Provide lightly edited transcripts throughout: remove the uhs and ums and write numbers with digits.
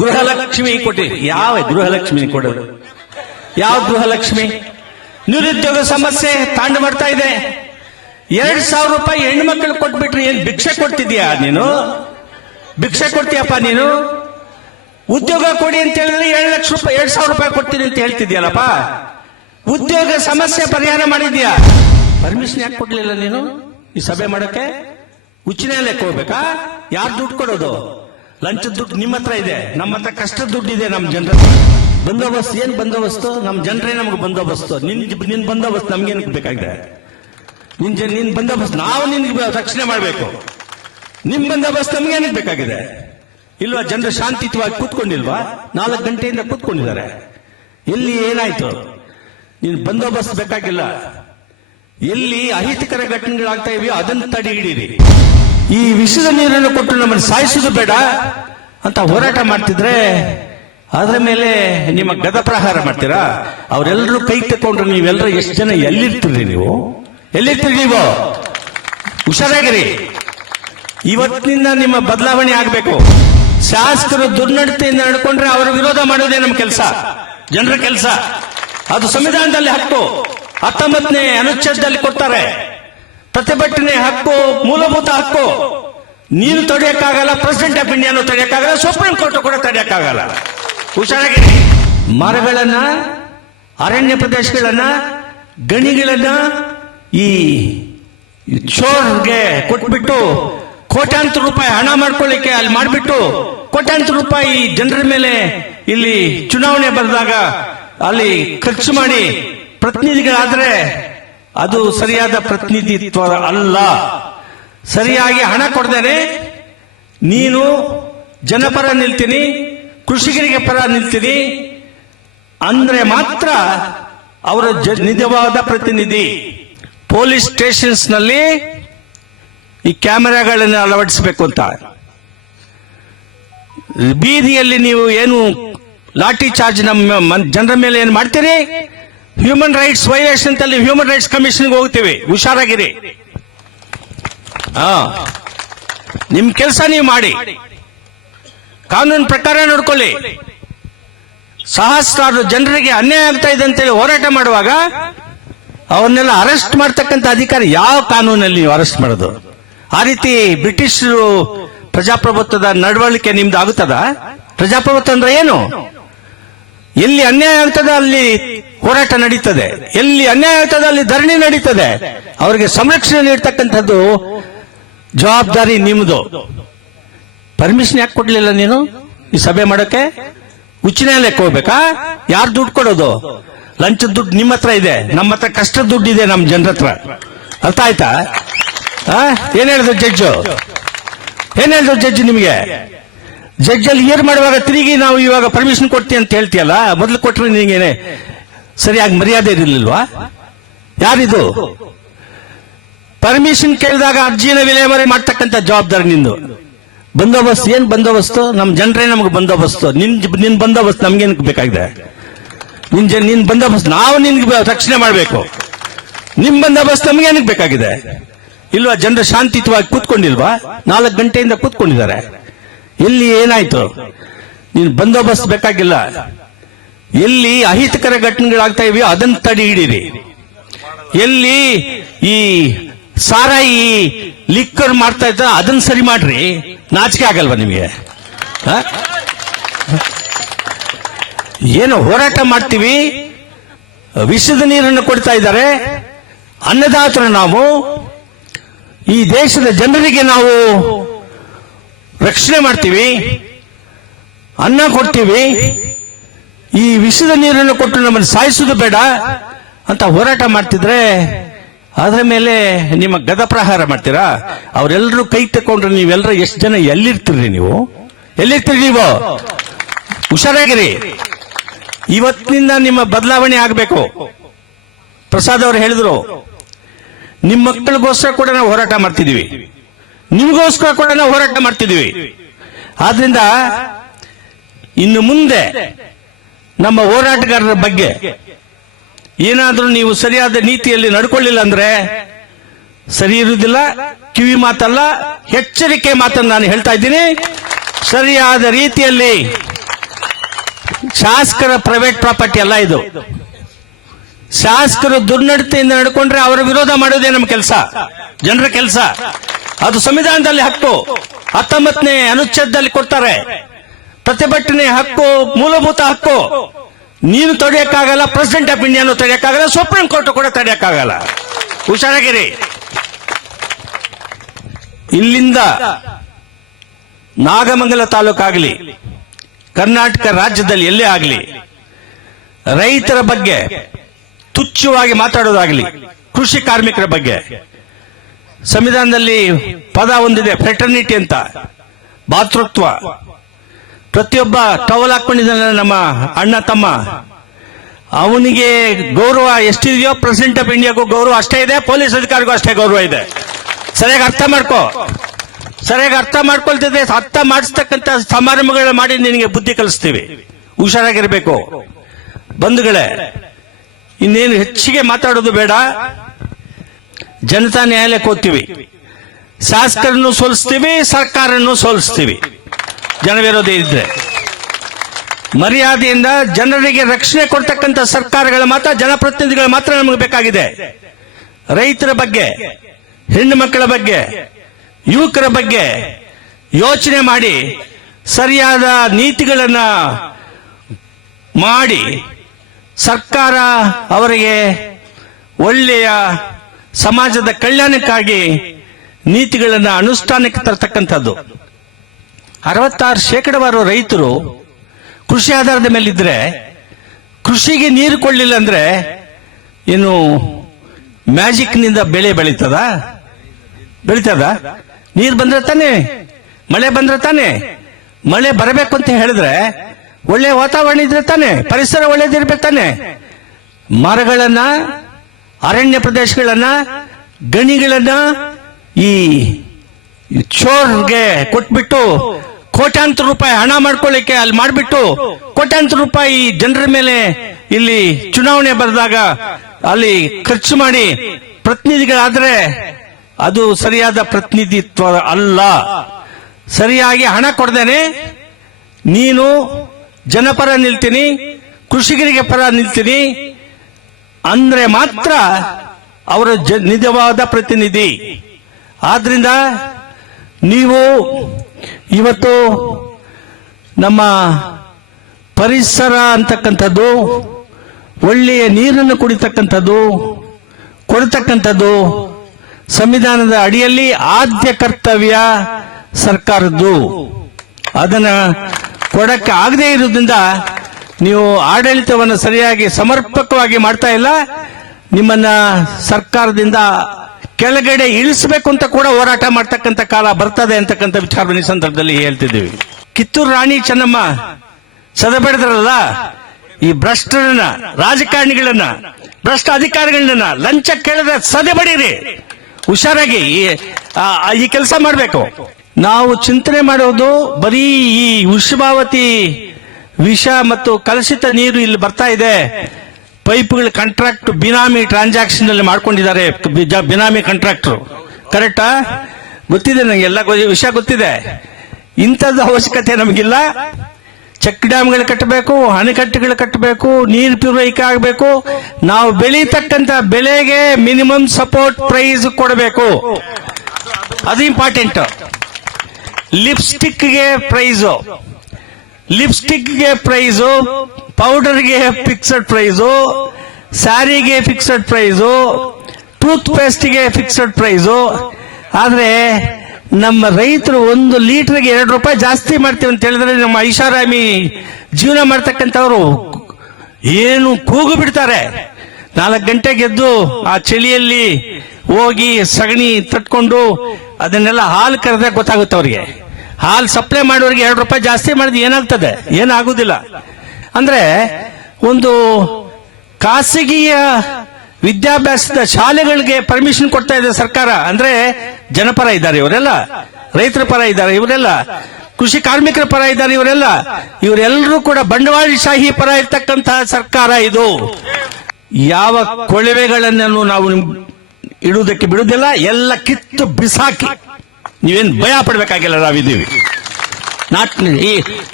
ಗೃಹಲಕ್ಷ್ಮಿ ಕೊಟ್ಟಿರಿ. ಯಾವ ಗೃಹಲಕ್ಷ್ಮಿ ಕೊಡೋದು? ಯಾವ ಗೃಹಲಕ್ಷ್ಮಿ? ನಿರುದ್ಯೋಗ ಸಮಸ್ಯೆ ತಾಂಡ ಮಾಡ್ತಾ ಇದೆ. 2,000 ರೂಪಾಯಿ ಹೆಣ್ಣು ಮಕ್ಕಳು ಕೊಟ್ಬಿಟ್ರಿ. ಏನ್ ಭಿಕ್ಷೆ ಕೊಡ್ತಿದ್ಯಾ ನೀನು? ಭಿಕ್ಷೆ ಕೊಡ್ತೀಯಪ್ಪ ನೀನು? ಉದ್ಯೋಗ ಕೊಡಿ ಅಂತ ಹೇಳಿದ್ರೆ 2,00,000 ರೂಪಾಯಿ ಕೊಡ್ತೀನಿ ಅಂತ ಹೇಳ್ತಿದ್ಯಲ್ಲಪ್ಪ. ಉದ್ಯೋಗ ಸಮಸ್ಯೆ ಪರಿಹಾರ ಮಾಡಿದ್ಯಾ? ಪರ್ಮಿಷನ್ ಯಾಕೆ ಕೊಡ್ಲಿಲ್ಲ ನೀನು ಈ ಸಭೆ ಮಾಡಕ್ಕೆ? ಉಚ್ಚ ನ್ಯಾಯಾಲಯಕ್ಕೆ ಹೋಗ್ಬೇಕಾ? ಯಾರು ದುಡ್ಡು ಕೊಡೋದು? ಲಂಚದ ದುಡ್ಡು ನಿಮ್ಮ ಹತ್ರ ಇದೆ, ನಮ್ಮ ಹತ್ರ ಕಷ್ಟದ ದುಡ್ಡು ಇದೆ. ನಮ್ಮ ಜನರ ಬಂದೋಬಸ್ತ್ ಏನ್ ಬಂದೋಬಸ್ತು? ನಮ್ಮ ಜನರೇ ನಮ್ಗೆ ಬಂದೋಬಸ್ತು. ನಿನ್ ಬಂದೋಬಸ್ತ್ ನಮ್ಗೇನಕ್ಕೆ ಬೇಕಾಗಿದೆ? ನಿನ್ ಬಂದೋಬಸ್ತ್ ನಾವು ನಿನ್ಗೆ ರಕ್ಷಣೆ ಮಾಡಬೇಕು. ನಿಮ್ ಬಂದೋಬಸ್ತ್ ನಮ್ಗೇನಕ್ಕೆ ಬೇಕಾಗಿದೆ? ಇಲ್ವಾ? ಜನರು ಶಾಂತಿಯುತವಾಗಿ ಕೂತ್ಕೊಂಡಿಲ್ವಾ? 4 ಗಂಟೆಯಿಂದ ಕೂತ್ಕೊಂಡಿದ್ದಾರೆ. ಎಲ್ಲಿ ಏನಾಯ್ತು? ನೀನ್ ಬಂದೋಬಸ್ತ್ ಬೇಕಾಗಿಲ್ಲ. ಎಲ್ಲಿ ಅಹಿತಕರ ಘಟನೆಗಳಾಗ್ತಾ ಇವೆಯೋ ಅದನ್ನು ತಡೆ ಹಿಡೀರಿ. ಈ ವಿಷದ ನೀರನ್ನು ಕೊಟ್ಟು ನಮ್ಮನ್ನು ಸಾಯಿಸುವುದು ಬೇಡ ಅಂತ ಹೋರಾಟ ಮಾಡ್ತಿದ್ರೆ ಅದರ ಮೇಲೆ ನಿಮ್ಮ ಗದ ಪ್ರಹಾರ ಮಾಡ್ತೀರಾ? ಅವರೆಲ್ಲರೂ ಕೈ ತಕೊಂಡ್ರೆ ನೀವೆಲ್ಲರೂ ಎಷ್ಟು ಜನ ಎಲ್ಲಿರ್ತೀರಿ? ನೀವು ಎಲ್ಲಿರ್ತೀರಿ? ನೀವು ಹುಷಾರಾಗಿರಿ. ಇವತ್ತಿನಿಂದ ನಿಮ್ಮ ಬದಲಾವಣೆ ಆಗಬೇಕು. ಶಾಸಕರು ದುರ್ನಡತೆಯಿಂದ ನಡ್ಕೊಂಡ್ರೆ ಅವರ ವಿರೋಧ ಮಾಡೋದೇ ನಮ್ಮ ಕೆಲಸ, ಜನರ ಕೆಲಸ. ಅದು ಸಂವಿಧಾನದಲ್ಲಿ ಹಕ್ಕು. 19ನೇ ಅನುಚ್ಛೇದದಲ್ಲಿ ಕೊಡ್ತಾರೆ. ಪ್ರತಿಭಟನೆ ಹಕ್ಕು ಮೂಲಭೂತ ಹಕ್ಕು. ನೀನು ತಡೆಯಕ್ಕಾಗಲ್ಲ, ಪ್ರೆಸಿಡೆಂಟ್ ಆಫ್ ಇಂಡಿಯಾನು ತಡೆಯಕ್ಕಾಗಲ್ಲ, ಸುಪ್ರೀಂ ಕೋರ್ಟ್ ಕೂಡ ತಡೆಯಕ್ಕಾಗಲ್ಲ. ಹುಷಾರಾಗಿರಿ. ಮರಗಳನ್ನ, ಅರಣ್ಯ ಪ್ರದೇಶಗಳನ್ನ, ಗಣಿಗಳನ್ನ ಈ ಚೋರ್ಗೆ ಕೊಟ್ಬಿಟ್ಟು ಕೋಟ್ಯಾಂತರ ರೂಪಾಯಿ ಹಣ ಮಾಡ್ಕೊಳ್ಳಿಕ್ಕೆ ಅಲ್ಲಿ ಮಾಡಿಬಿಟ್ಟು ಕೋಟ್ಯಾಂತರ ರೂಪಾಯಿ ಜನರ ಮೇಲೆ ಇಲ್ಲಿ ಚುನಾವಣೆ ಬರೆದಾಗ ಅಲ್ಲಿ ಖರ್ಚು ಮಾಡಿ ಪ್ರತಿನಿಧಿಗಳಾದ್ರೆ ಅದು ಸರಿಯಾದ ಪ್ರತಿನಿಧಿತ್ವ ಅಲ್ಲ. ಸರಿಯಾಗಿ ಹಣ ಕೊಡ್ದೇನೆ ನೀನು ಜನಪರ ನಿಲ್ತೀನಿ, ಕೃಷಿಕರಿಗೆ ಪರ ನಿಲ್ತೀನಿ ಅಂದ್ರೆ ಮಾತ್ರ ಅವರ ನಿಜವಾದ ಪ್ರತಿನಿಧಿ. ಪೊಲೀಸ್ ಸ್ಟೇಷನ್ಸ್ ನಲ್ಲಿ ಈ ಕ್ಯಾಮೆರಾಗಳನ್ನು ಅಳವಡಿಸಬೇಕು ಅಂತ. ಬೀದಿಯಲ್ಲಿ ನೀವು ಏನು ಲಾಠಿ ಚಾರ್ಜ್ ನಮ್ಮ ಜನರ ಮೇಲೆ ಏನು ಮಾಡ್ತೀರಿ? ಹ್ಯೂಮನ್ ರೈಟ್ಸ್ ವೈಲೇಷನ್ ಅಲ್ಲಿ ಹ್ಯೂಮನ್ ರೈಟ್ಸ್ ಕಮಿಷನ್ಗೆ ಹೋಗ್ತೀವಿ. ಹುಷಾರಾಗಿರಿ. ನಿಮ್ ಕೆಲಸ ನೀವು ಮಾಡಿ, ಕಾನೂನು ಪ್ರಕಾರ ನೋಡ್ಕೊಳ್ಳಿ. ಸಹಸ್ರಾರು ಜನರಿಗೆ ಅನ್ಯಾಯ ಆಗ್ತಾ ಇದೆ ಅಂತೇಳಿ ಹೋರಾಟ ಮಾಡುವಾಗ ಅವನ್ನೆಲ್ಲ ಅರೆಸ್ಟ್ ಮಾಡ್ತಕ್ಕಂಥ ಅಧಿಕಾರ ಯಾವ ಕಾನೂನಲ್ಲಿ ನೀವು ಅರೆಸ್ಟ್ ಮಾಡೋದು? ಆ ರೀತಿ ಬ್ರಿಟಿಷರು ಪ್ರಜಾಪ್ರಭುತ್ವದ ನಡವಳಿಕೆ ನಿಮ್ದು ಆಗುತ್ತದ? ಪ್ರಜಾಪ್ರಭುತ್ವ ಅಂದ್ರೆ ಏನು? ಎಲ್ಲಿ ಅನ್ಯಾಯ ಆಗ್ತದೆ ಅಲ್ಲಿ ಹೋರಾಟ ನಡೀತದೆ, ಎಲ್ಲಿ ಅನ್ಯಾಯ ಆಗ್ತದೆ ಅಲ್ಲಿ ಧರಣಿ ನಡೀತದೆ. ಅವರಿಗೆ ಸಂರಕ್ಷಣೆ ನೀಡ್ತಕ್ಕಂಥದ್ದು ಜವಾಬ್ದಾರಿ ನಿಮ್ದು. ಪರ್ಮಿಷನ್ ಯಾಕೆ ಕೊಡ್ಲಿಲ್ಲ ನೀನು ಈ ಸಭೆ ಮಾಡೋಕೆ? ಉಚ್ಚ ನ್ಯಾಯಾಲಯಕ್ಕೆ ಹೋಗ್ಬೇಕಾ? ಯಾರು ದುಡ್ಡು ಕೊಡೋದು? ಲಂಚದ ದುಡ್ಡು ನಿಮ್ಮ ಹತ್ರ ಇದೆ, ನಮ್ಮ ಹತ್ರ ಕಷ್ಟದ ದುಡ್ಡು ಇದೆ ನಮ್ಮ ಜನರ ಹತ್ರ. ಅರ್ಥ ಆಯ್ತಾ? ಏನ್ ಹೇಳಿದ್ರು ಜಡ್ಜು? ಏನ್ ಹೇಳಿದ್ರು ಜಡ್ಜ್ ನಿಮಗೆ? ಜಡ್ಜ್ ಅಲ್ಲಿ ಏರ್ ಮಾಡುವಾಗ ತಿರುಗಿ ನಾವು ಇವಾಗ ಪರ್ಮಿಷನ್ ಕೊಡ್ತೀವಿ ಅಂತ ಹೇಳ್ತೀಯಲ್ಲ, ಮೊದಲು ಕೊಟ್ರೆ ನಿನಗೇನೆ ಸರಿಯಾಗಿ ಮರ್ಯಾದೆ ಇರಲಿಲ್ವಾ? ಯಾರಿದು? ಪರ್ಮಿಷನ್ ಕೇಳಿದಾಗ ಅರ್ಜಿನ ವಿಲೇವಾರಿ ಮಾಡ್ತಕ್ಕಂಥ ಜವಾಬ್ದಾರಿ ನಿಂದು. ಬಂದೋಬಸ್ತ್ ಏನ್ ಬಂದೋಬಸ್ತು? ನಮ್ಮ ಜನರೇ ನಮ್ಗೆ ಬಂದೋಬಸ್ತು. ನಿನ್ ಬಂದೋಬಸ್ತ್ ನಮ್ಗೇನ್ ಬೇಕಾಗಿದೆ? ನಿನ್ ಬಂದೋಬಸ್ತ್ ನಾವು ನಿನ್ಗೆ ರಕ್ಷಣೆ ಮಾಡಬೇಕು. ನಿಮ್ ಬಂದೋಬಸ್ತ್ ನಮ್ಗೇನಕ್ಕೆ ಬೇಕಾಗಿದೆ? ಇಲ್ವಾ? ಜನರು ಶಾಂತಿಯುತವಾಗಿ ಕೂತ್ಕೊಂಡಿಲ್ವಾ? 4 ಗಂಟೆಯಿಂದ ಕೂತ್ಕೊಂಡಿದ್ದಾರೆ. ಎಲ್ಲಿ ಏನಾಯ್ತು? ನೀನು ಬಂದೋಬಸ್ತ್ ಬೇಕಾಗಿಲ್ಲ. ಎಲ್ಲಿ ಅಹಿತಕರ ಘಟನೆಗಳಾಗ್ತಾ ಇವೆಯೋ ಅದನ್ನು ತಡೆ ಹಿಡೀರಿ. ಎಲ್ಲಿ ಈ ಸಾರಾಯಿ ಲಿಕ್ಕರ್ ಮಾಡ್ತಾ ಇದ್ದ ಅದನ್ನ ಸರಿ ಮಾಡ್ರಿ. ನಾಚಿಕೆ ಆಗಲ್ವಾ ನಿಮಗೆ? ಏನು ಹೋರಾಟ ಮಾಡ್ತೀವಿ? ವಿಷದ ನೀರನ್ನು ಕೊಡ್ತಾ ಇದ್ದಾರೆ. ಅನ್ನದಾತರು ನಾವು. ಈ ದೇಶದ ಜನರಿಗೆ ನಾವು ರಕ್ಷಣೆ ಮಾಡ್ತೀವಿ, ಅನ್ನ ಕೊಡ್ತೀವಿ. ಈ ವಿಷದ ನೀರನ್ನು ಕೊಟ್ಟು ನಮ್ಮನ್ನು ಸಾಯಿಸುವುದು ಬೇಡ ಅಂತ ಹೋರಾಟ ಮಾಡ್ತಿದ್ರೆ ಅದರ ಮೇಲೆ ನಿಮ್ಮ ಗದ ಪ್ರಹಾರ ಮಾಡ್ತೀರಾ? ಅವರೆಲ್ಲರೂ ಕೈ ತಕೊಂಡ್ರೆ ನೀವೆಲ್ಲರೂ ಎಷ್ಟು ಜನ ಎಲ್ಲಿರ್ತೀರಿ? ನೀವು ಎಲ್ಲಿರ್ತೀರಿ? ನೀವು ಹುಷಾರಾಗಿರಿ. ಇವತ್ತಿನಿಂದ ನಿಮ್ಮ ಬದಲಾವಣೆ ಆಗಬೇಕು. ಪ್ರಸಾದ್ ಅವರು ಹೇಳಿದ್ರು, ನಿಮ್ಮ ಮಕ್ಕಳಿಗೋಸ್ಕರ ಕೂಡ ನಾವು ಹೋರಾಟ ಮಾಡ್ತಿದೀವಿ, ನಿಮಗೋಸ್ಕರ ಕೂಡ ನಾವು ಹೋರಾಟ ಮಾಡ್ತಿದೀವಿ. ಆದ್ರಿಂದ ಇನ್ನು ಮುಂದೆ ನಮ್ಮ ಹೋರಾಟಗಾರರ ಬಗ್ಗೆ ಏನಾದ್ರೂ ನೀವು ಸರಿಯಾದ ನೀತಿಯಲ್ಲಿ ನಡ್ಕೊಳ್ಳಿಲ್ಲ ಅಂದ್ರೆ ಸರಿ ಇರುವುದಿಲ್ಲ. ಕಿವಿ ಮಾತಲ್ಲ, ಎಚ್ಚರಿಕೆ ಮಾತನ್ನು ನಾನು ಹೇಳ್ತಾ ಇದ್ದೀನಿ. ಸರಿಯಾದ ರೀತಿಯಲ್ಲಿ ಶಾಸಕರ ಪ್ರೈವೇಟ್ ಪ್ರಾಪರ್ಟಿ ಅಲ್ಲ ಇದು. ಶಾಸಕರು ದುರ್ನಡತೆಯಿಂದ ನಡ್ಕೊಂಡ್ರೆ ಅವರ ವಿರೋಧ ಮಾಡೋದೇ ನಮ್ಮ ಕೆಲಸ, ಜನರ ಕೆಲಸ. ಅದು ಸಂವಿಧಾನದಲ್ಲಿ ಹಕ್ಕು, 19ನೇ ಅನುಚ್ಛೇದದಲ್ಲಿ ಕೊಡ್ತಾರೆ. ಪ್ರತಿಭಟನೆ ಹಕ್ಕು ಮೂಲಭೂತ ಹಕ್ಕು. ನೀನು ತಡೆಯಕ್ಕಾಗಲ್ಲ, ಪ್ರೆಸಿಡೆಂಟ್ ಆಫ್ ಇಂಡಿಯಾನು ತಡೆಯಕ್ಕಾಗಲ್ಲ, ಸುಪ್ರೀಂ ಕೋರ್ಟ್ ಕೂಡ ತಡೆಯಕ್ಕಾಗಲ್ಲ. ಹುಷಾರಾಗಿರಿ. ಇಲ್ಲಿಂದ ನಾಗಮಂಗಲ ತಾಲೂಕಾಗಲಿ, ಕರ್ನಾಟಕ ರಾಜ್ಯದಲ್ಲಿ ಎಲ್ಲೇ ಆಗಲಿ, ರೈತರ ಬಗ್ಗೆ ತುಚ್ಛವಾಗಿ ಮಾತಾಡೋದಾಗಲಿ, ಕೃಷಿ ಕಾರ್ಮಿಕರ ಬಗ್ಗೆ ಸಂವಿಧಾನದಲ್ಲಿ ಪದ ಒಂದಿದೆ, ಫ್ರೆಟರ್ನಿಟಿ ಅಂತ, ಭಾತೃತ್ವ. ಪ್ರತಿಯೊಬ್ಬ ಟವಲ್ ಹಾಕೊಂಡಿದ್ದಾನೆ ನಮ್ಮ ಅಣ್ಣ ತಮ್ಮ, ಅವನಿಗೆ ಗೌರವ ಎಷ್ಟಿದೆಯೋ ಪ್ರೆಸಿಡೆಂಟ್ ಆಫ್ ಇಂಡಿಯಾಗೂ ಗೌರವ ಅಷ್ಟೇ ಇದೆ, ಪೊಲೀಸ್ ಅಧಿಕಾರಿಗೂ ಅಷ್ಟೇ ಗೌರವ ಇದೆ. ಸರಿಯಾಗಿ ಅರ್ಥ ಮಾಡ್ಕೋ. ಸರಿಯಾಗಿ ಅರ್ಥ ಮಾಡ್ಕೊಳ್ತಿದ್ರೆ ಅರ್ಥ ಮಾಡಿಸ್ತಕ್ಕಂಥ ಸಮಾರಂಭಗಳು ಮಾಡಿ ನಿನಗೆ ಬುದ್ಧಿ ಕಲಿಸ್ತೀವಿ. ಹುಷಾರಾಗಿರ್ಬೇಕು ಬಂಧುಗಳೇ. ಇನ್ನೇನು ಹೆಚ್ಚಿಗೆ ಮಾತಾಡೋದು ಬೇಡ. ಜನತಾ ನ್ಯಾಯಾಲಯಕ್ಕೆ ಹೋಗ್ತೀವಿ, ಶಾಸಕರನ್ನು ಸೋಲಿಸ್ತೀವಿ, ಸರ್ಕಾರನ್ನು ಸೋಲಿಸ್ತೀವಿ. ಜನವಿರೋಧಿ ಇದ್ರೆ ಮರ್ಯಾದೆಯಿಂದ ಜನರಿಗೆ ರಕ್ಷಣೆ ಕೊಡ್ತಕ್ಕಂಥ ಸರ್ಕಾರಗಳ ಮಾತ್ರ, ಜನಪ್ರತಿನಿಧಿಗಳು ಮಾತ್ರ ನಮಗೆ ಬೇಕಾಗಿದೆ. ರೈತರ ಬಗ್ಗೆ, ಹೆಣ್ಣು ಮಕ್ಕಳ ಬಗ್ಗೆ, ಯುವಕರ ಬಗ್ಗೆ ಯೋಚನೆ ಮಾಡಿ ಸರಿಯಾದ ನೀತಿಗಳನ್ನ ಮಾಡಿ ಸರ್ಕಾರ ಅವರಿಗೆ ಒಳ್ಳೆಯ ಸಮಾಜದ ಕಲ್ಯಾಣಕ್ಕಾಗಿ ನೀತಿಗಳನ್ನು ಅನುಷ್ಠಾನಕ್ಕೆ ತರತಕ್ಕಂಥದ್ದು. 66% ರೈತರು ಕೃಷಿ ಆಧಾರದ ಮೇಲಿದ್ರೆ, ಕೃಷಿಗೆ ನೀರು ಕೊಳ್ಳಿಲ್ಲ ಅಂದ್ರೆ ಏನು ಮ್ಯಾಜಿಕ್ ನಿಂದ ಬೆಳೆ ಬೆಳೀತದ? ನೀರು ಬಂದ್ರೆ ತಾನೆ, ಮಳೆ ಬಂದ್ರೆ ತಾನೆ. ಮಳೆ ಬರಬೇಕು ಅಂತ ಹೇಳಿದ್ರೆ ಒಳ್ಳೆ ವಾತಾವರಣ ಇದ್ರೆ ತಾನೆ, ಪರಿಸರ ಒಳ್ಳೇದಿರ್ಬೇಕು ತಾನೆ. ಮರಗಳನ್ನ, ಅರಣ್ಯ ಪ್ರದೇಶಗಳನ್ನ, ಗಣಿಗಳನ್ನ ಈ ಚೋರ್ಗೆ ಕೊಟ್ಬಿಟ್ಟು ಕೋಟ್ಯಾಂತರ ರೂಪಾಯಿ ಹಣ ಮಾಡ್ಕೊಳ್ಳಿಕ್ಕೆ ಅಲ್ಲಿ ಮಾಡಿಬಿಟ್ಟು ಕೋಟ್ಯಾಂತರ ರೂಪಾಯಿ ಜನರ ಮೇಲೆ ಇಲ್ಲಿ ಚುನಾವಣೆ ಬರೆದಾಗ ಅಲ್ಲಿ ಖರ್ಚು ಮಾಡಿ ಪ್ರತಿನಿಧಿಗಳಾದ್ರೆ ಅದು ಸರಿಯಾದ ಪ್ರತಿನಿಧಿತ್ವ ಅಲ್ಲ. ಸರಿಯಾಗಿ ಹಣ ಕೊಡ್ದೇನೆ ನೀನು ಜನಪರ ನಿಲ್ತೀನಿ, ಕೃಷಿಕರಿಗೆ ಪರ ನಿಲ್ತೀನಿ ಅಂದ್ರೆ ಮಾತ್ರ ಅವರ ನಿಜವಾದ ಪ್ರತಿನಿಧಿ. ಆದ್ರಿಂದ ನೀವು ಇವತ್ತು ನಮ್ಮ ಪರಿಸರ ಅಂತಕ್ಕಂಥದ್ದು, ಒಳ್ಳೆಯ ನೀರನ್ನು ಕೊಡತಕ್ಕಂಥದ್ದು ಸಂವಿಧಾನದ ಅಡಿಯಲ್ಲಿ ಆದ್ಯ ಕರ್ತವ್ಯ ಸರ್ಕಾರದ್ದು. ಅದನ್ನ ಕೊಡಕ್ಕೆ ಆಗದೇ ಇರೋದ್ರಿಂದ ನೀವು ಆಡಳಿತವನ್ನು ಸರಿಯಾಗಿ ಸಮರ್ಪಕವಾಗಿ ಮಾಡ್ತಾ ಇಲ್ಲ. ನಿಮ್ಮನ್ನ ಸರ್ಕಾರದಿಂದ ಕೆಳಗಡೆ ಇಳಿಸಬೇಕು ಅಂತ ಕೂಡ ಹೋರಾಟ ಮಾಡ್ತಕ್ಕಂಥ ಕಾಲ ಬರ್ತದೆ ಅಂತಕ್ಕಂಥ ವಿಚಾರವನ್ನು ಈ ಸಂದರ್ಭದಲ್ಲಿ ಹೇಳ್ತಿದ್ದೀವಿ. ಕಿತ್ತೂರು ರಾಣಿ ಚೆನ್ನಮ್ಮ ಸದೆಬಡಿದ್ರಲ್ಲ, ಈ ಭ್ರಷ್ಟರನ್ನ, ರಾಜಕಾರಣಿಗಳನ್ನ, ಭ್ರಷ್ಟ ಅಧಿಕಾರಿಗಳನ್ನ ಲಂಚ ಕೇಳಿದ್ರೆ ಸದೆಬಡಿರಿ. ಹುಷಾರಾಗಿ ಈ ಕೆಲಸ ಮಾಡಬೇಕು. ನಾವು ಚಿಂತನೆ ಮಾಡೋದು ಬರೀ ಈ ಉಷ್ಣಾವತಿ ವಿಷ ಮತ್ತು ಕಲುಷಿತ ನೀರು ಇಲ್ಲಿ ಬರ್ತಾ ಇದೆ, ಪೈಪ್ಗಳ ಕಾಂಟ್ರಾಕ್ಟ್ ಬಿನಾಮಿ ಟ್ರಾನ್ಸಾಕ್ಷನ್ ಅಲ್ಲಿ ಮಾಡ್ಕೊಂಡಿದ್ದಾರೆ, ಬಿನಾಮಿ ಕಾಂಟ್ರಾಕ್ಟರ್. ಕರೆಕ್ಟಾ? ಗೊತ್ತಿದೆ ನನಗೆ, ಎಲ್ಲ ವಿಷಯ ಗೊತ್ತಿದೆ. ಇಂಥದ್ದು ಅವಶ್ಯಕತೆ ನಮಗಿಲ್ಲ. ಚೆಕ್ ಡ್ಯಾಮ್ಗಳು ಕಟ್ಟಬೇಕು, ಅಣೆಕಟ್ಟುಗಳು ಕಟ್ಟಬೇಕು, ನೀರು ಪೂರೈಕೆ ಆಗಬೇಕು. ನಾವು ಬೆಳೀತಕ್ಕಂಥ ಬೆಳೆಗೆ ಮಿನಿಮಮ್ ಸಪೋರ್ಟ್ ಪ್ರೈಸ್ ಕೊಡಬೇಕು, ಅದು ಇಂಪಾರ್ಟೆಂಟ್. ಲಿಪ್ಸ್ಟಿಕ್ಗೆ ಪ್ರೈಸು, ಪೌಡರ್ಗೆ ಫಿಕ್ಸಡ್ ಪ್ರೈಸು, ಸ್ಯಾರಿಗೆ ಫಿಕ್ಸಡ್ ಪ್ರೈಸು, ಟೂತ್ ಪೇಸ್ಟ್ಗೆ ಫಿಕ್ಸಡ್ ಪ್ರೈಸು. ಆದ್ರೆ ನಮ್ಮ ರೈತರು 1 ಲೀಟರ್ಗೆ 2 ರೂಪಾಯಿ ಜಾಸ್ತಿ ಮಾಡ್ತೀವಿ ಅಂತ ಹೇಳಿದ್ರೆ ನಮ್ಮ ಐಷಾರಾಮಿ ಜೀವನ ಮಾಡ್ತಕ್ಕಂಥವ್ರು ಏನು ಕೂಗು ಬಿಡ್ತಾರೆ. 4 ಗಂಟೆಗೆ ಎದ್ದು ಆ ಚಳಿಯಲ್ಲಿ ಹೋಗಿ ಸಗಣಿ ತಟ್ಕೊಂಡು ಅದನ್ನೆಲ್ಲ ಹಾಲು ಕರೆದಾಗ ಗೊತ್ತಾಗುತ್ತೆ ಅವ್ರಿಗೆ. ಹಾಲು ಸಪ್ಲೈ ಮಾಡೋರಿಗೆ 2 ರೂಪಾಯಿ ಜಾಸ್ತಿ ಮಾಡಿದ್ರೆ ಏನಾಗ್ತದೆ? ಏನಾಗುದಿಲ್ಲ. ಅಂದ್ರೆ ಒಂದು ಖಾಸಗಿಯ ವಿದ್ಯಾಭ್ಯಾಸದ ಶಾಲೆಗಳಿಗೆ ಪರ್ಮಿಷನ್ ಕೊಡ್ತಾ ಇದೆ ಸರ್ಕಾರ. ಅಂದ್ರೆ ಜನಪರ ಇದ್ದಾರೆ ಇವರೆಲ್ಲ, ರೈತರ ಪರ ಇದ್ದಾರೆ ಇವರೆಲ್ಲ, ಕೃಷಿ ಕಾರ್ಮಿಕರ ಪರ ಇದ್ದಾರೆ ಇವರೆಲ್ಲರೂ ಕೂಡ ಬಂಡವಾಳಶಾಹಿ ಪರ ಇರ್ತಕ್ಕಂತಹ ಸರ್ಕಾರ ಇದು. ಯಾವ ಕೊಳವೆಗಳನ್ನು ನಾವು ಇಡುವುದಕ್ಕೆ ಬಿಡುವುದಿಲ್ಲ, ಎಲ್ಲ ಕಿತ್ತು ಬಿಸಾಕಿ ನೀವೇನು ಭಯ ಪಡಬೇಕಾಗಿಲ್ಲ, ನಾವಿದ್ದೀವಿ.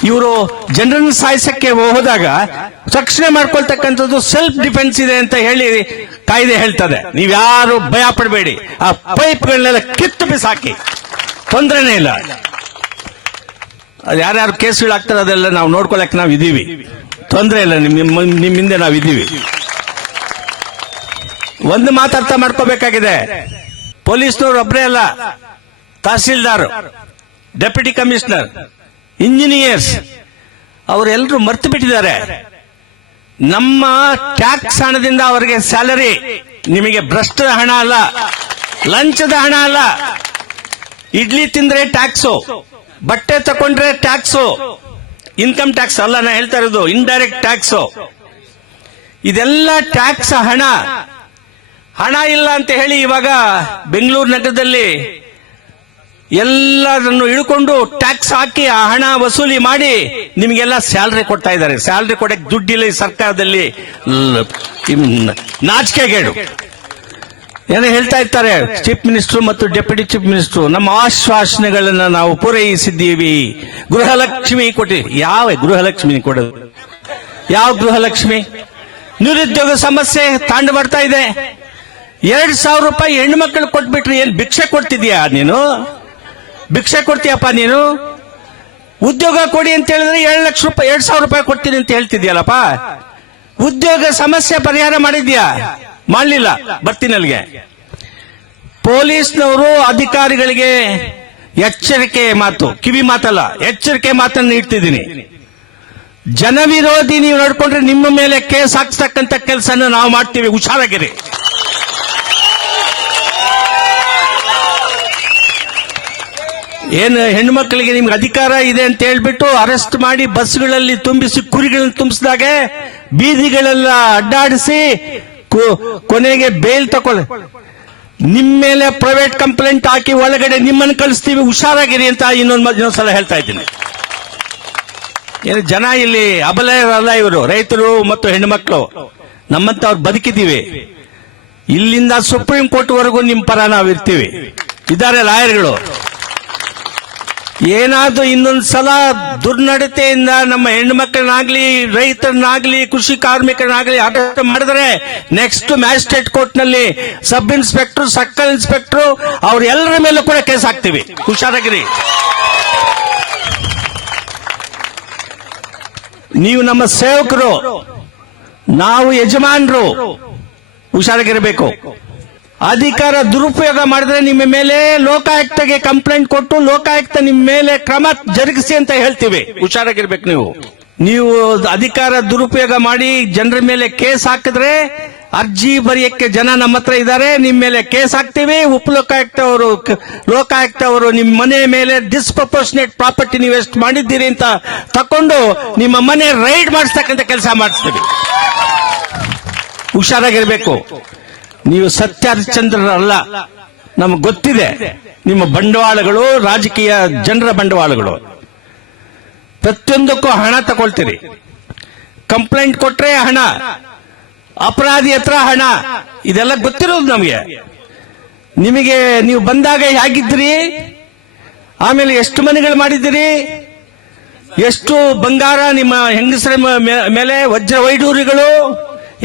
ಇವರು ಜನರನ್ನು ಸಾಯಿಸಕ್ಕೆ ಹೋದಾಗ ರಕ್ಷಣೆ ಮಾಡ್ಕೊಳ್ತಕ್ಕಂಥದ್ದು ಸೆಲ್ಫ್ ಡಿಫೆನ್ಸ್ ಇದೆ ಅಂತ ಹೇಳಿ ಕಾಯ್ದೆ ಹೇಳ್ತದೆ. ನೀವ್ಯಾರು ಭಯ ಪಡಬೇಡಿ, ಆ ಪೈಪ್ಗಳನ್ನೆಲ್ಲ ಕಿತ್ತು ಬಿಸಾಕಿ, ತೊಂದರೆನೇ ಇಲ್ಲ. ಅದು ಯಾರ್ಯಾರು ಕೇಸ್ಗಳಾಗ್ತಾರೆ ಅದೆಲ್ಲ ನಾವು ನೋಡ್ಕೊಳಕ್ ನಾವು ಇದೀವಿ, ತೊಂದರೆ ಇಲ್ಲ. ನಿಮ್ಮ ಹಿಂದೆ ನಾವು ಇದೀವಿ. ಒಂದು ಮಾತು ಅರ್ಥ ಮಾಡ್ಕೋಬೇಕಾಗಿದೆ, ಪೊಲೀಸ್ನವ್ರು ಒಬ್ಬರೇ ಅಲ್ಲ, ತಹಸೀಲ್ದಾರ್, ಡೆಪ್ಯೂಟಿ ಕಮಿಷನರ್, ಇಂಜಿನಿಯರ್ಸ್ ಅವರೆಲ್ಲರೂ ಮರ್ತು ಬಿಟ್ಟಿದ್ದಾರೆ. ನಮ್ಮ ಟ್ಯಾಕ್ಸ್ ಹಣದಿಂದ ಅವರಿಗೆ ಸ್ಯಾಲರಿ. ನಿಮಗೆ ಭ್ರಷ್ಟದ ಹಣ ಅಲ್ಲ, ಲಂಚದ ಹಣ ಅಲ್ಲ. ಇಡ್ಲಿ ತಿಂದ್ರೆ ಟ್ಯಾಕ್ಸು, ಬಟ್ಟೆ ತಕೊಂಡ್ರೆ ಟ್ಯಾಕ್ಸು, ಇನ್ಕಮ್ ಟ್ಯಾಕ್ಸ್ ಅಲ್ಲ ನಾ ಹೇಳ್ತಾ ಇರೋದು, ಇಂಡೈರೆಕ್ಟ್ ಟ್ಯಾಕ್ಸು. ಇದೆಲ್ಲ ಟ್ಯಾಕ್ಸ್ ಹಣ. ಹಣ ಇಲ್ಲ ಅಂತ ಹೇಳಿ ಇವಾಗ ಬೆಂಗಳೂರು ನಗರದಲ್ಲಿ ಎಲ್ಲರನ್ನು ಇಳ್ಕೊಂಡು ಟ್ಯಾಕ್ಸ್ ಹಾಕಿ ಆ ಹಣ ವಸೂಲಿ ಮಾಡಿ ನಿಮಗೆಲ್ಲ ಸ್ಯಾಲರಿ ಕೊಡ್ತಾ ಇದ್ದಾರೆ. ಸ್ಯಾಲರಿ ಕೊಡಕ್ಕೆ ದುಡ್ಡಿಲ್ಲ ಈ ಸರ್ಕಾರದಲ್ಲಿ, ನಾಚಿಕೆಗೇಡು. ಏನೋ ಹೇಳ್ತಾ ಇರ್ತಾರೆ ಚೀಫ್ ಮಿನಿಸ್ಟರ್ ಮತ್ತು ಡೆಪ್ಯೂಟಿ ಚೀಫ್ ಮಿನಿಸ್ಟರ್, ನಮ್ಮ ಆಶ್ವಾಸನೆಗಳನ್ನ ನಾವು ಪೂರೈಸಿದ್ದೀವಿ, ಗೃಹಲಕ್ಷ್ಮಿ ಕೊಟ್ಟಿ. ಯಾವ ಗೃಹಲಕ್ಷ್ಮಿ ಕೊಡೋದು? ಯಾವ ಗೃಹಲಕ್ಷ್ಮಿ? ನಿರುದ್ಯೋಗ ಸಮಸ್ಯೆ ತಾಂಡು ಬರ್ತಾ ಇದೆ. 2,000 ರೂಪಾಯಿ ಹೆಣ್ಮಕ್ಳು ಕೊಟ್ಬಿಟ್ರಿ, ಏನ್ ಭಿಕ್ಷೆ ಕೊಡ್ತಿದ್ಯಾ ನೀನು? ಭಿಕ್ಷೆ ಕೊಡ್ತೀಯಪ್ಪ ನೀನು? ಉದ್ಯೋಗ ಕೊಡಿ ಅಂತ ಹೇಳಿದ್ರೆ 2,000 ರೂಪಾಯಿ ಕೊಡ್ತೀನಿ ಅಂತ ಹೇಳ್ತಿದ್ಯಲ್ಲಪ್ಪ. ಉದ್ಯೋಗ ಸಮಸ್ಯೆ ಪರಿಹಾರ ಮಾಡಿದ್ಯಾ? ಮಾಡಲಿಲ್ಲ. ಬರ್ತೀನಿ ಅಲ್ಲಿಗೆ. ಪೊಲೀಸ್ನವರು ಅಧಿಕಾರಿಗಳಿಗೆ ಎಚ್ಚರಿಕೆ ಮಾತು, ಕಿವಿ ಮಾತಲ್ಲ, ಎಚ್ಚರಿಕೆ ಮಾತನ್ನು ನೀಡ್ತಿದ್ದೀನಿ. ಜನವಿರೋಧಿ ನೀವು ನಡ್ಕೊಂಡ್ರೆ ನಿಮ್ಮ ಮೇಲೆ ಕೇಸ್ ಹಾಕ್ಸ್ತಕ್ಕಂಥ ಕೆಲಸನ ನಾವು ಮಾಡ್ತೀವಿ, ಹುಷಾರಾಗಿರಿ. ಏನು ಹೆಣ್ಣುಮಕ್ಕಳಿಗೆ ನಿಮ್ಗೆ ಅಧಿಕಾರ ಇದೆ ಅಂತ ಹೇಳ್ಬಿಟ್ಟು ಅರೆಸ್ಟ್ ಮಾಡಿ ಬಸ್ಗಳಲ್ಲಿ ತುಂಬಿಸಿ, ಕುರಿಗಳನ್ನು ತುಂಬಿಸಿದಾಗೆ ಬೀದಿಗಳೆಲ್ಲ ಅಡ್ಡಾಡಿಸಿ ಕೊನೆಗೆ ಬೇಲ್ ತಕೊಳ್ಳಿ, ನಿಮ್ಮ ಮೇಲೆ ಪ್ರೈವೇಟ್ ಕಂಪ್ಲೇಂಟ್ ಹಾಕಿ ಒಳಗಡೆ ನಿಮ್ಮನ್ನು ಕಳಿಸ್ತೀವಿ, ಹುಷಾರಾಗಿರಿ ಅಂತ ಇನ್ನೊಂದ್ಸಲ ಹೇಳ್ತಾ ಇದ್ದೀನಿ. ಏನು ಜನ ಇಲ್ಲಿ ಅಬಲೆಯರಲ್ಲ, ಇವರು ರೈತರು ಮತ್ತು ಹೆಣ್ಣುಮಕ್ಕಳು, ನಮ್ಮಂತ ಅವ್ರು ಬದುಕಿದ್ದೀವಿ. ಇಲ್ಲಿಂದ ಸುಪ್ರೀಂ ಕೋರ್ಟ್ ವರೆಗೂ ನಿಮ್ಮ ಪರ ನಾವು ಇರ್ತೀವಿ. ಇದ್ದಾರೆ ಲಾಯರ್ಗಳು. ಏನಾದ್ರೂ ಇನ್ನೊಂದ್ಸಲ ದುರ್ನಡತೆಯಿಂದ ನಮ್ಮ ಹೆಣ್ಣುಮಕ್ಕಳನ್ನಾಗ್ಲಿ, ರೈತರನ್ನಾಗ್ಲಿ, ಕೃಷಿ ಕಾರ್ಮಿಕರನ್ನಾಗ್ಲಿ ಅರೆಸ್ಟ್ ಮಾಡಿದ್ರೆ ನೆಕ್ಸ್ಟ್ ಮ್ಯಾಜಿಸ್ಟ್ರೇಟ್ ಕೋರ್ಟ್ ನಲ್ಲಿ ಸಬ್ ಇನ್ಸ್ಪೆಕ್ಟರ್, ಸರ್ಕಲ್ ಇನ್ಸ್ಪೆಕ್ಟರ್ ಅವ್ರ ಎಲ್ಲರ ಮೇಲೂ ಕೂಡ ಕೇಸ್ ಹಾಕ್ತೀವಿ, ಹುಷಾರಾಗಿರಿ. ನೀವು ನಮ್ಮ ಸೇವಕರು, ನಾವು ಯಜಮಾನರು, ಹುಷಾರಾಗಿರಬೇಕು. ಅಧಿಕಾರ ದುರುಪಯೋಗ ಮಾಡಿದ್ರೆ ನಿಮ್ಮ ಮೇಲೆ ಲೋಕಾಯುಕ್ತಗೆ ಕಂಪ್ಲೇಂಟ್ ಕೊಟ್ಟು ಲೋಕಾಯುಕ್ತ ನಿಮ್ಮ ಮೇಲೆ ಕ್ರಮ ಜರುಗಿಸಿ ಅಂತ ಹೇಳ್ತೀವಿ, ಹುಷಾರಾಗಿರ್ಬೇಕು. ನೀವು ಅಧಿಕಾರ ದುರುಪಯೋಗ ಮಾಡಿ ಜನರ ಮೇಲೆ ಕೇಸ್ ಹಾಕಿದ್ರೆ ಅರ್ಜಿ ಬರೆಯಕ್ಕೆ ಜನ ನಮ್ಮ ಹತ್ರ ಇದ್ದಾರೆ, ನಿಮ್ಮ ಮೇಲೆ ಕೇಸ್ ಹಾಕ್ತೀವಿ. ಲೋಕಾಯುಕ್ತ ಅವರು ನಿಮ್ಮ ಮನೆ ಮೇಲೆ ಡಿಸ್ಪ್ರಪೋರ್ಷನೇಟ್ ಪ್ರಾಪರ್ಟಿ ನೀವು ಎಷ್ಟು ಮಾಡಿದ್ದೀರಿ ಅಂತ ತಕೊಂಡು ನಿಮ್ಮ ಮನೆ ರೈಡ್ ಮಾಡಿಸ್ತಕ್ಕಂಥ ಕೆಲಸ ಮಾಡಿಸ್ತೀವಿ, ಹುಷಾರಾಗಿರ್ಬೇಕು. ನೀವು ಸತ್ಯ ಹರಿಶ್ಚಂದ್ರರಲ್ಲ, ನಮಗೆ ಗೊತ್ತಿದೆ ನಿಮ್ಮ ಬಂಡವಾಳಗಳು, ರಾಜಕೀಯ ಜನರ ಬಂಡವಾಳಗಳು. ಪ್ರತಿಯೊಂದಕ್ಕೂ ಹಣ ತಗೊಳ್ತೀರಿ. ಕಂಪ್ಲೇಂಟ್ ಕೊಟ್ರೆ ಹಣ, ಅಪರಾಧಿ ಹತ್ರ ಹಣ, ಇದೆಲ್ಲ ಗೊತ್ತಿರೋದು ನಮಗೆ. ನಿಮಗೆ ನೀವು ಬಂದಾಗ ಹೇಗಿದ್ರಿ, ಆಮೇಲೆ ಎಷ್ಟು ಮನೆಗಳು ಮಾಡಿದ್ದೀರಿ, ಎಷ್ಟು ಬಂಗಾರ ನಿಮ್ಮ ಹೆಂಗಸರ ಮೇಲೆ ವಜ್ರ ವೈಡೂರಿಗಳು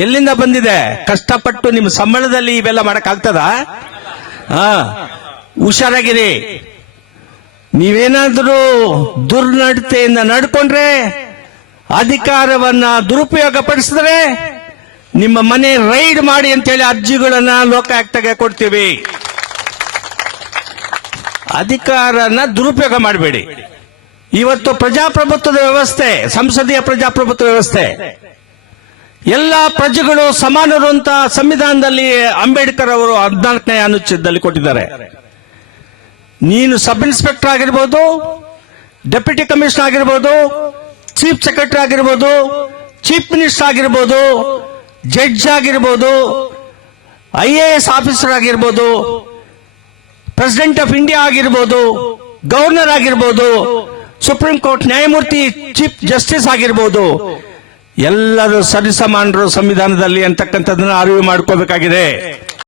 ಎಲ್ಲಿಂದ ಬಂದಿದೆ? ಕಷ್ಟಪಟ್ಟು ನಿಮ್ಮ ಸಂಬಳದಲ್ಲಿ ಇವೆಲ್ಲ ಮಾಡಕ್ಕಾಗ್ತದ? ಹುಷಾರಾಗಿರಿ. ನೀವೇನಾದ್ರೂ ದುರ್ನಡತೆಯಿಂದ ನಡ್ಕೊಂಡ್ರೆ, ಅಧಿಕಾರವನ್ನ ದುರುಪಯೋಗ ಪಡಿಸಿದ್ರೆ ನಿಮ್ಮ ಮನೆ ರೈಡ್ ಮಾಡಿ ಅಂತೇಳಿ ಅರ್ಜಿಗಳನ್ನ ಲೋಕಾಯುಕ್ತಗೆ ಕೊಡ್ತೀವಿ. ಅಧಿಕಾರನ ದುರುಪಯೋಗ ಮಾಡಬೇಡಿ. ಇವತ್ತು ಪ್ರಜಾಪ್ರಭುತ್ವದ ವ್ಯವಸ್ಥೆ, ಸಂಸದೀಯ ಪ್ರಜಾಪ್ರಭುತ್ವ ವ್ಯವಸ್ಥೆ, ಎಲ್ಲ ಪ್ರಜೆಗಳು ಸಮಾನರು ಅಂತ ಸಂವಿಧಾನದಲ್ಲಿ ಅಂಬೇಡ್ಕರ್ ಅವರು 14ನೇ ಅನುಚ್ಛೇದದಲ್ಲಿ ಕೊಟ್ಟಿದ್ದಾರೆ. ನೀನು ಸಬ್ ಇನ್ಸ್ಪೆಕ್ಟರ್ ಆಗಿರ್ಬೋದು, ಡೆಪ್ಯೂಟಿ ಕಮಿಷನರ್ ಆಗಿರ್ಬೋದು, ಚೀಫ್ ಸೆಕ್ರೆಟರಿ ಆಗಿರ್ಬೋದು, ಚೀಫ್ ಮಿನಿಸ್ಟರ್ ಆಗಿರ್ಬೋದು, ಜಡ್ಜ್ ಆಗಿರ್ಬೋದು, IAS ಆಫೀಸರ್ ಆಗಿರ್ಬೋದು, ಪ್ರೆಸಿಡೆಂಟ್ ಆಫ್ ಇಂಡಿಯಾ ಆಗಿರ್ಬೋದು, ಗವರ್ನರ್ ಆಗಿರ್ಬೋದು, ಸುಪ್ರೀಂ ಕೋರ್ಟ್ ನ್ಯಾಯಮೂರ್ತಿ, ಚೀಫ್ ಜಸ್ಟಿಸ್ ಆಗಿರ್ಬೋದು, ಎಲ್ಲರೂ ಸರಿಸಮಾನರು ಸಂವಿಧಾನದಲ್ಲಿ ಅಂತಕ್ಕಂಥದ್ದನ್ನ ಅರಿವು ಮಾಡ್ಕೋಬೇಕಾಗಿದೆ.